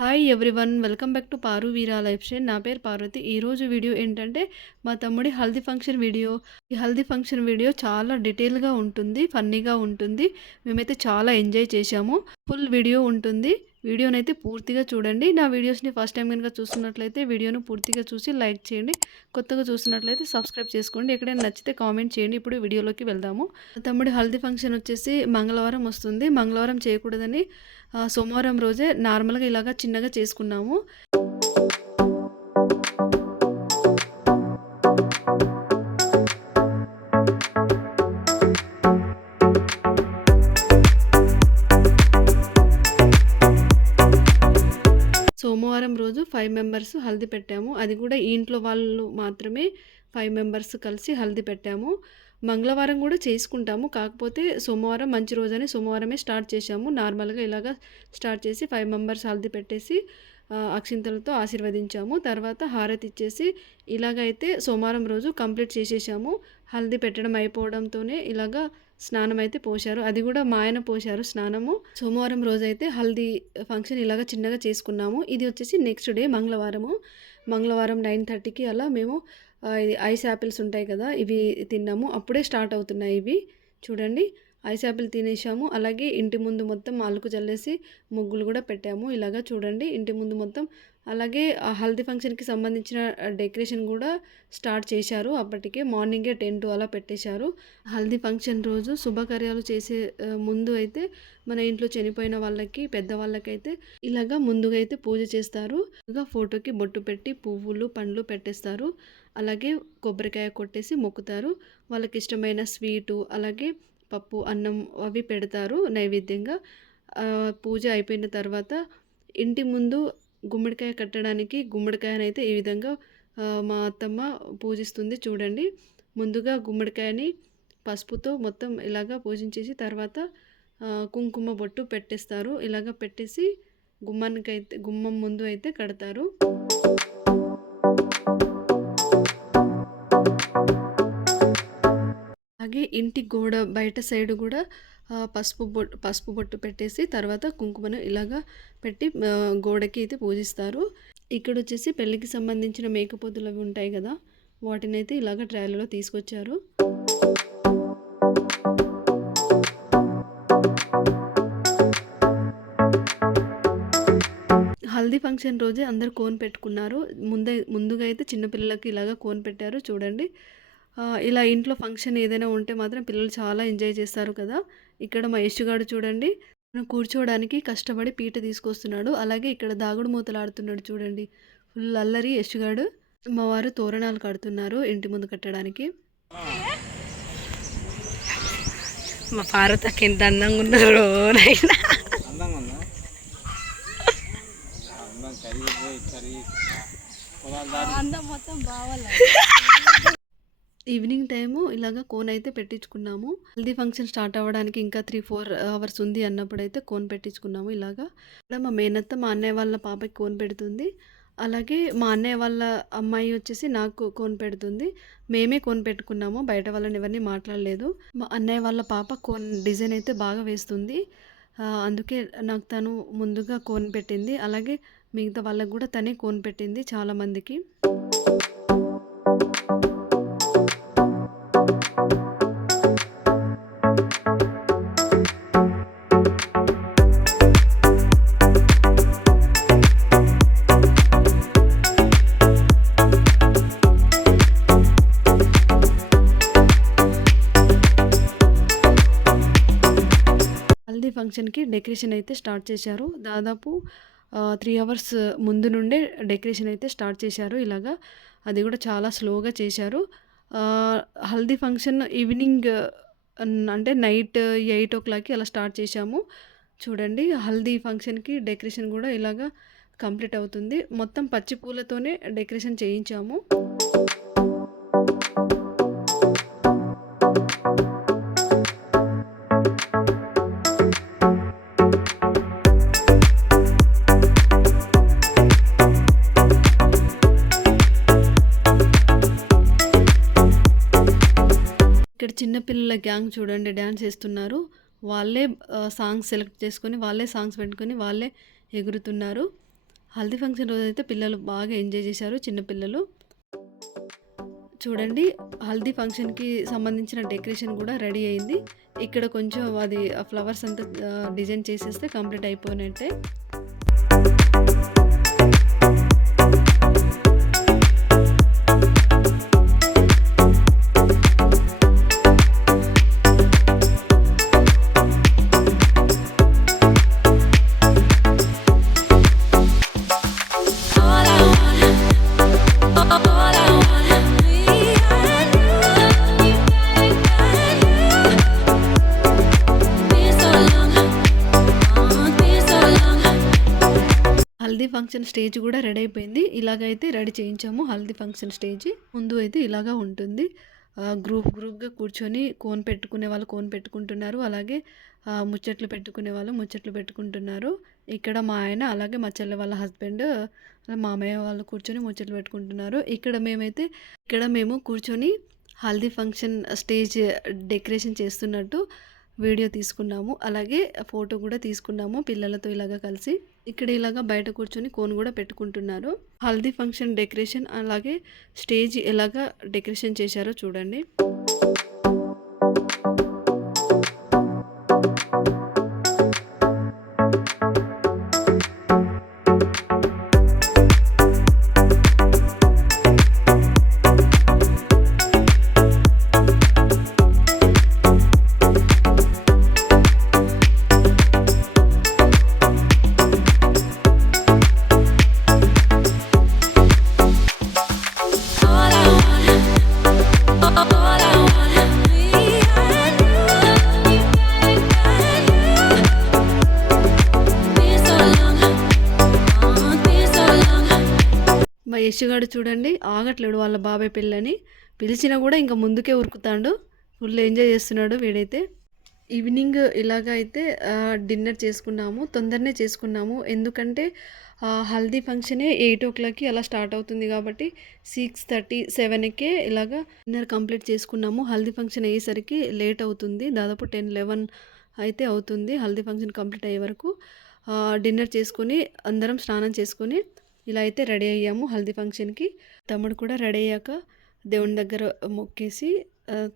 Hi everyone welcome back to Paru Veera lifestyle నా పేరు పార్వతి. ఈరోజు వీడియో ఏంటంటే మా తమ్ముడి హల్దీ ఫంక్షన్ వీడియో ఈ హల్దీ ఫంక్షన్ వీడియో చాలా డీటెయిల్గా ఉంటుంది ఫన్నీగా ఉంటుంది. మేమైతే చాలా ఎంజాయ్ చేశాము. ఫుల్ వీడియో ఉంటుంది. వీడియోనైతే పూర్తిగా చూడండి. నా వీడియోస్ని ఫస్ట్ టైం కనుక చూస్తున్నట్లయితే వీడియోను పూర్తిగా చూసి లైక్ చేయండి. కొత్తగా చూస్తున్నట్లయితే సబ్స్క్రైబ్ చేసుకోండి. ఎక్కడైనా నచ్చితే కామెంట్ చేయండి. ఇప్పుడు వీడియోలోకి వెళ్దాము. తమ్ముడి హల్దీ ఫంక్షన్ వచ్చేసి మంగళవారం వస్తుంది. మంగళవారం చేయకూడదని సోమవారం రోజే నార్మల్గా ఇలాగా చిన్నగా చేసుకున్నాము. సోమవారం రోజు ఫైవ్ మెంబర్స్ హల్దీ పెట్టాము. అది కూడా ఇంట్లో వాళ్ళు మాత్రమే ఫైవ్ మెంబర్స్ కలిసి హల్దీ పెట్టాము. మంగళవారం కూడా చేసుకుంటాము. కాకపోతే సోమవారం మంచి రోజని సోమవారమే స్టార్ట్ చేశాము. నార్మల్గా ఇలాగా స్టార్ట్ చేసి ఫైవ్ మెంబర్స్ హల్దీ పెట్టేసి అక్షింతలతో ఆశీర్వదించాము. తర్వాత హారతి ఇచ్చేసి ఇలాగైతే సోమవారం రోజు కంప్లీట్ చేసేసాము. హల్దీ పెట్టడం అయిపోవడంతోనే ఇలాగా స్నానం అయితే పోశారు. అది కూడా మా ఆయన పోశారు స్నానము. సోమవారం రోజు అయితే హల్దీ ఫంక్షన్ ఇలాగ చిన్నగా చేసుకున్నాము. ఇది వచ్చేసి నెక్స్ట్ డే మంగళవారము. మంగళవారం నైన్ థర్టీకి అలా మేము ఇది ఐస్ యాపిల్స్ ఉంటాయి కదా ఇవి తిన్నాము. అప్పుడే స్టార్ట్ అవుతున్నాయి ఇవి. చూడండి ఐస్ యాపిల్ తినేసాము. అలాగే ఇంటి ముందు మొత్తం అలుకు చల్లేసి ముగ్గులు కూడా పెట్టాము. ఇలాగా చూడండి ఇంటి ముందు మొత్తం. అలాగే ఆ హల్దీ ఫంక్షన్కి సంబంధించిన డెకరేషన్ కూడా స్టార్ట్ చేశారు. అప్పటికే మార్నింగే టెంట్ అలా పెట్టేశారు. హల్దీ ఫంక్షన్ రోజు శుభకార్యాలు చేసే ముందు అయితే మన ఇంట్లో చనిపోయిన వాళ్ళకి పెద్దవాళ్ళకైతే ఇలాగా ముందుగా అయితే పూజ చేస్తారు. ఇంకా ఫోటోకి బొట్టు పెట్టి పువ్వులు పండ్లు పెట్టేస్తారు. అలాగే కొబ్బరికాయ కొట్టేసి మొక్కుతారు. వాళ్ళకి ఇష్టమైన స్వీటు అలాగే పప్పు అన్నం అవి పెడతారు నైవేద్యంగా. పూజ అయిపోయిన తర్వాత ఇంటి ముందు గుమ్మడికాయ కట్టడానికి గుమ్మడికాయనైతే ఈ విధంగా మా అత్తమ్మ పూజిస్తుంది చూడండి. ముందుగా గుమ్మడికాయని పసుపుతో మొత్తం ఇలాగా పూజించేసి తర్వాత కుంకుమ బొట్టు పెట్టేస్తారు. ఇలాగ పెట్టేసి గుమ్మానికైతే గుమ్మం ముందు అయితే కడతారు. అలాగే ఇంటి గోడ బయట సైడ్ కూడా పసుపు బొట్టు పసుపు బొట్టు పెట్టేసి తర్వాత కుంకుమను ఇలాగా పెట్టి గోడకి అయితే పూజిస్తారు. ఇక్కడ వచ్చేసి పెళ్ళికి సంబంధించిన మేకపోతులు అవి ఉంటాయి కదా వాటిని అయితే ఇలాగ ట్రైలలో తీసుకొచ్చారు. హల్దీ ఫంక్షన్ రోజే అందరు కోన్ పెట్టుకున్నారు. ముందే ముందుగా అయితే చిన్నపిల్లలకి ఇలాగ కోన్ పెట్టారు. చూడండి ఇలా ఇంట్లో ఫంక్షన్ ఏదైనా ఉంటే మాత్రం పిల్లలు చాలా ఎంజాయ్ చేస్తారు కదా. ఇక్కడ మా యశుగాడు చూడండి కూర్చోవడానికి కష్టపడి పీట తీసుకొస్తున్నాడు. అలాగే ఇక్కడ దాగుడు మూతలు ఆడుతున్నాడు చూడండి. ఫుల్ అల్లరి యశుగాడు. మా వారు తోరణాలు కడుతున్నారు ఇంటి ముందు కట్టడానికి. మా పార్వతకి ఎంత అందంగా ఉన్నారో అందం పొలాలు దాటి ఈవినింగ్ టైము ఇలాగ కోన్ అయితే పెట్టించుకున్నాము. హల్దీ ఫంక్షన్ స్టార్ట్ అవ్వడానికి ఇంకా త్రీ ఫోర్ అవర్స్ ఉంది అన్నప్పుడు అయితే కోన్ పెట్టించుకున్నాము ఇలాగా. ఇక్కడ మా మేనత్త మా అన్నయ్య వాళ్ళ పాపకి కోన్ పెడుతుంది. అలాగే మా అన్నయ్య వాళ్ళ అమ్మాయి వచ్చేసి నాకు కోన్ పెడుతుంది. మేమే కోన్ పెట్టుకున్నాము బయట వాళ్ళని ఎవరిని మాట్లాడలేదు. మా అన్నయ్య వాళ్ళ పాప కోన్ డిజైన్ అయితే బాగా వేస్తుంది. అందుకే నాకు తను ముందుగా కోన్ పెట్టింది. అలాగే మిగతా వాళ్ళకు కూడా తనే కోన్ పెట్టింది చాలామందికి. ఫంక్షన్కి డెకరేషన్ అయితే స్టార్ట్ చేశారు. దాదాపు త్రీ అవర్స్ ముందు నుండే డెకరేషన్ అయితే స్టార్ట్ చేశారు. ఇలాగా అది కూడా చాలా స్లోగా చేశారు. హల్దీ ఫంక్షన్ ఈవినింగ్ అంటే నైట్ ఎయిట్ ఓ క్లాక్కి అలా స్టార్ట్ చేశాము. చూడండి హల్దీ ఫంక్షన్కి డెకరేషన్ కూడా ఇలాగా కంప్లీట్ అవుతుంది. మొత్తం పచ్చి పూలతోనే డెకరేషన్ చేయించాము. ఇక్కడ చిన్నపిల్లల గ్యాంగ్ చూడండి డ్యాన్స్ చేస్తున్నారు. వాళ్ళే సాంగ్స్ సెలెక్ట్ చేసుకొని వాళ్ళే సాంగ్స్ పెట్టుకొని వాళ్ళే ఎగురుతున్నారు. హల్దీ ఫంక్షన్ రోజైతే పిల్లలు బాగా ఎంజాయ్ చేశారు చిన్నపిల్లలు చూడండి హల్దీ ఫంక్షన్కి సంబంధించిన డెకరేషన్ కూడా రెడీ అయింది. ఇక్కడ కొంచెం అది ఫ్లవర్స్ అంతా డిజైన్ చేసేస్తే కంప్లీట్ అయిపోయినట్టే. ఫంక్షన్ స్టేజ్ కూడా రెడీ అయిపోయింది. ఇలాగైతే రెడీ చేయించాము. హల్దీ ఫంక్షన్ స్టేజ్ ముందు అయితే ఇలాగా ఉంటుంది. గ్రూప్ గ్రూప్గా కూర్చొని కోన్ పెట్టుకునే వాళ్ళు కోన్ పెట్టుకుంటున్నారు. అలాగే ముచ్చట్లు పెట్టుకునే వాళ్ళు ముచ్చట్లు పెట్టుకుంటున్నారు. ఇక్కడ మా ఆయన అలాగే మా చెల్లె వాళ్ళ హస్బెండ్ మామయ్య వాళ్ళు కూర్చొని ముచ్చట్లు పెట్టుకుంటున్నారు. ఇక్కడ మేమైతే ఇక్కడ మేము కూర్చొని హల్దీ ఫంక్షన్ స్టేజ్ డెకరేషన్ చేస్తున్నట్టు వీడియో తీసుకున్నాము. అలాగే ఫోటో కూడా తీసుకున్నాము పిల్లలతో ఇలాగా కలిసి. ఇక్కడ ఇలాగా బయట కూర్చొని కోన్ కూడా పెట్టుకుంటున్నారు. హల్దీ ఫంక్షన్ డెకరేషన్ అలాగే స్టేజ్ ఎలాగా డెకరేషన్ చేశారో చూడండి. పిచ్చిగాడు చూడండి ఆగట్లేడు వాళ్ళ బాబాయ్ పెళ్ళని. పిలిచినా కూడా ఇంకా ముందుకే ఉరుకుతాడు. ఫుల్ ఎంజాయ్ చేస్తున్నాడు వీడైతే. ఈవినింగ్ ఇలాగ అయితే డిన్నర్ చేసుకున్నాము. తొందరనే చేసుకున్నాము. ఎందుకంటే హల్దీ ఫంక్షనే ఎయిట్ ఓ క్లాక్కి అలా స్టార్ట్ అవుతుంది కాబట్టి సిక్స్ థర్టీ సెవెన్కే ఇలాగా డిన్నర్ కంప్లీట్ చేసుకున్నాము. హల్దీ ఫంక్షన్ అయ్యేసరికి లేట్ అవుతుంది. దాదాపు టెన్ లెవెన్ అయితే అవుతుంది హల్దీ ఫంక్షన్ కంప్లీట్ అయ్యే వరకు. డిన్నర్ చేసుకొని అందరం స్నానం చేసుకొని ఇలా అయితే రెడీ అయ్యాము. హల్దీ ఫంక్షన్కి తమ్ముడు కూడా రెడీ అయ్యాక దేవుని దగ్గర మొక్కేసి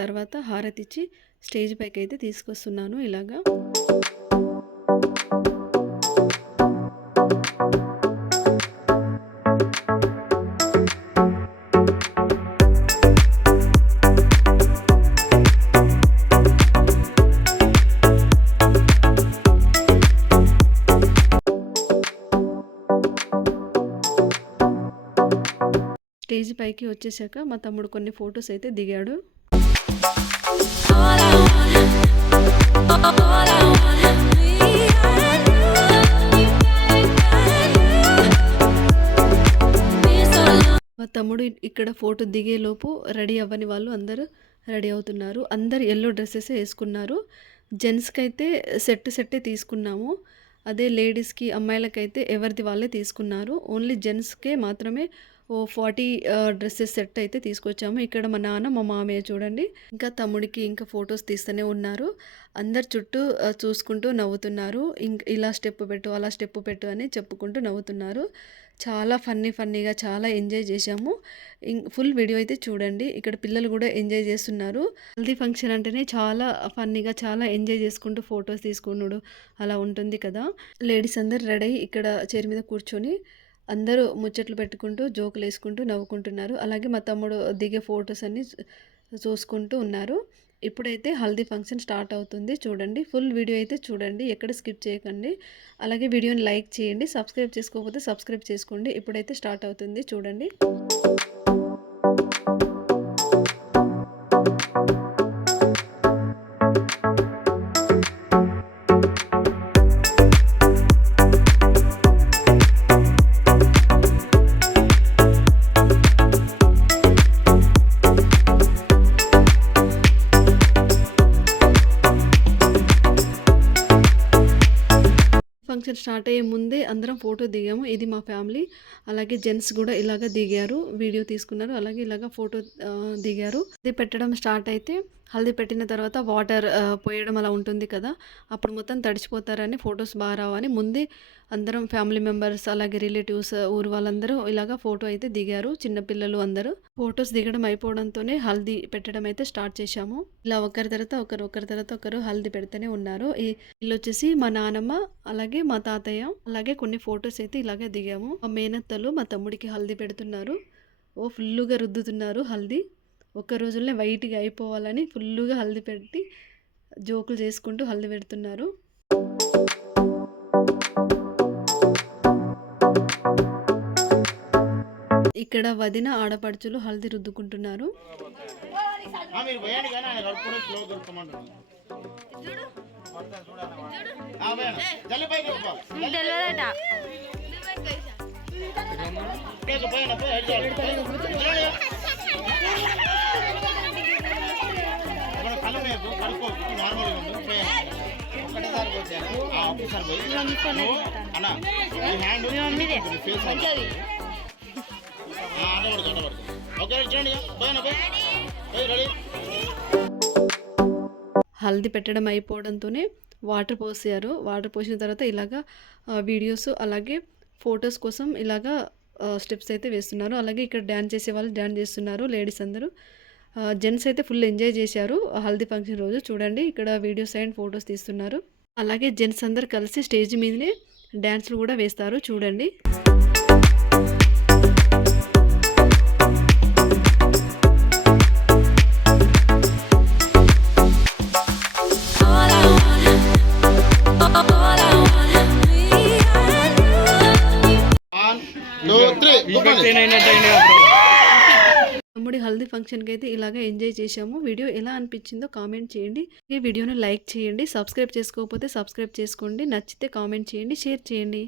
తర్వాత హారతి ఇచ్చి స్టేజ్ పైకి అయితే తీసుకొస్తున్నాను ఇలాగా. పైకి వచ్చేసాక మా తమ్ముడు కొన్ని ఫొటోస్ అయితే దిగాడు. మా తమ్ముడు ఇక్కడ ఫోటో దిగేలోపు రెడీ అవ్వని వాళ్ళు అందరూ రెడీ అవుతున్నారు. అందరు ఎల్లో డ్రెస్సెస్ వేసుకున్నారు. జెంట్స్కి అయితే సెట్ సెట్టే తీసుకున్నాము. అదే లేడీస్కి అమ్మాయిలకైతే ఎవరిది వాళ్ళే తీసుకున్నారు. ఓన్లీ జెంట్స్కే మాత్రమే ఓ ఫార్టీ డ్రెస్సెస్ సెట్ అయితే తీసుకొచ్చాము. ఇక్కడ మా నాన్న మా మామయ్య చూడండి. ఇంకా తమ్ముడికి ఇంకా ఫొటోస్ తీస్తూనే ఉన్నారు. అందరు చుట్టూ చూసుకుంటూ నవ్వుతున్నారు. ఇంక ఇలా స్టెప్ పెట్టు అలా స్టెప్ పెట్టు అని చెప్పుకుంటూ నవ్వుతున్నారు. చాలా ఫన్నీ ఫన్నీగా చాలా ఎంజాయ్ చేశాము. ఇం- ఫుల్ వీడియో అయితే చూడండి. ఇక్కడ పిల్లలు కూడా ఎంజాయ్ చేస్తున్నారు. హల్దీ ఫంక్షన్ అంటేనే చాలా ఫన్నీగా చాలా ఎంజాయ్ చేసుకుంటూ ఫొటోస్ తీసుకున్నాడు. అలా ఉంటుంది కదా. లేడీస్ అందరు రెడీ ఇక్కడ చైర్ మీద కూర్చొని అందరూ ముచ్చట్లు పెట్టుకుంటూ జోకులు వేసుకుంటూ నవ్వుకుంటున్నారు. అలాగే మా తమ్ముడు దిగే ఫొటోస్ అన్ని చూసుకుంటూ ఉన్నారు. ఇప్పుడైతే హల్దీ ఫంక్షన్ స్టార్ట్ అవుతుంది. చూడండి ఫుల్ వీడియో అయితే చూడండి. ఎక్కడ స్కిప్ చేయకండి. అలాగే వీడియోని లైక్ చేయండి. సబ్స్క్రైబ్ చేసుకోకపోతే సబ్స్క్రైబ్ చేసుకోండి. ఇప్పుడైతే స్టార్ట్ అవుతుంది. చూడండి. స్టార్ట్ అయ్యే ముందు అందరం ఫోటో దిగాము. ఇది మా ఫ్యామిలీ. అలాగే జెంట్స్ కూడా ఇలాగ దిగారు వీడియో తీసుకున్నారు. అలాగే ఇలాగ ఫోటో దిగారు. ఇది పెట్టడం స్టార్ట్ అయితే హల్దీ పెట్టిన తర్వాత వాటర్ పోయడం అలా ఉంటుంది కదా. అప్పుడు మొత్తం తడిచిపోతారని ఫొటోస్ బాగా రావని ముందే అందరం ఫ్యామిలీ మెంబర్స్ అలాగే రిలేటివ్స్ ఊరు వాళ్ళందరూ ఇలాగ ఫోటో అయితే దిగారు. చిన్నపిల్లలు అందరూ ఫొటోస్ దిగడం అయిపోవడంతోనే హల్దీ పెట్టడం అయితే స్టార్ట్ చేశాము. ఇలా ఒకరి తర్వాత ఒకరు ఒకరి తర్వాత ఒకరు హల్దీ పెడుతూనే ఉన్నారు. ఈ ఇల్లు వచ్చేసి మా నానమ్మ అలాగే మా తాతయ్య అలాగే కొన్ని ఫొటోస్ అయితే ఇలాగే దిగాము. మా మేనత్తలు మా తమ్ముడికి హల్దీ పెడుతున్నారు. ఓ ఫుల్లుగా రుద్దుతున్నారు హల్దీ. ఒక్క రోజుల్లో వైట్గా అయిపోవాలని ఫుల్లుగా హల్దీ పెట్టి జోకులు చేసుకుంటూ హల్దీ పెడుతున్నారు. ఇక్కడ వదిన ఆడపడుచులు హల్దీ రుద్దుకుంటున్నారు. తెలియదట ఓకే చూడండి పోయిన పోయి రెడీ హల్దీ పెట్టడం అయిపోవడంతోనే వాటర్ పోసారు. వాటర్ పోసిన తర్వాత ఇలాగా వీడియోస్ అలాగే ఫొటోస్ కోసం ఇలాగా స్టెప్స్ అయితే వేస్తున్నారు. అలాగే ఇక్కడ డ్యాన్స్ చేసే వాళ్ళు డ్యాన్స్ చేస్తున్నారు లేడీస్ అందరూ. జెంట్స్ అయితే ఫుల్ ఎంజాయ్ చేశారు హల్దీ ఫంక్షన్ రోజు. చూడండి ఇక్కడ వీడియోస్ అండ్ ఫొటోస్ తీస్తున్నారు. అలాగే జెంట్స్ అందరు కలిసి స్టేజ్ మీదనే డ్యాన్స్లు కూడా వేస్తారు. చూడండి. ఫంక్షన్కి అయితే ఇలాగే ఎంజాయ్ చేశాము. వీడియో ఎలా అనిపించిందో కామెంట్ చేయండి. ఈ వీడియోని లైక్ చేయండి. సబ్స్క్రైబ్ చేసుకోకపోతే సబ్స్క్రైబ్ చేసుకోండి. నచ్చితే కామెంట్ చేయండి. షేర్ చేయండి.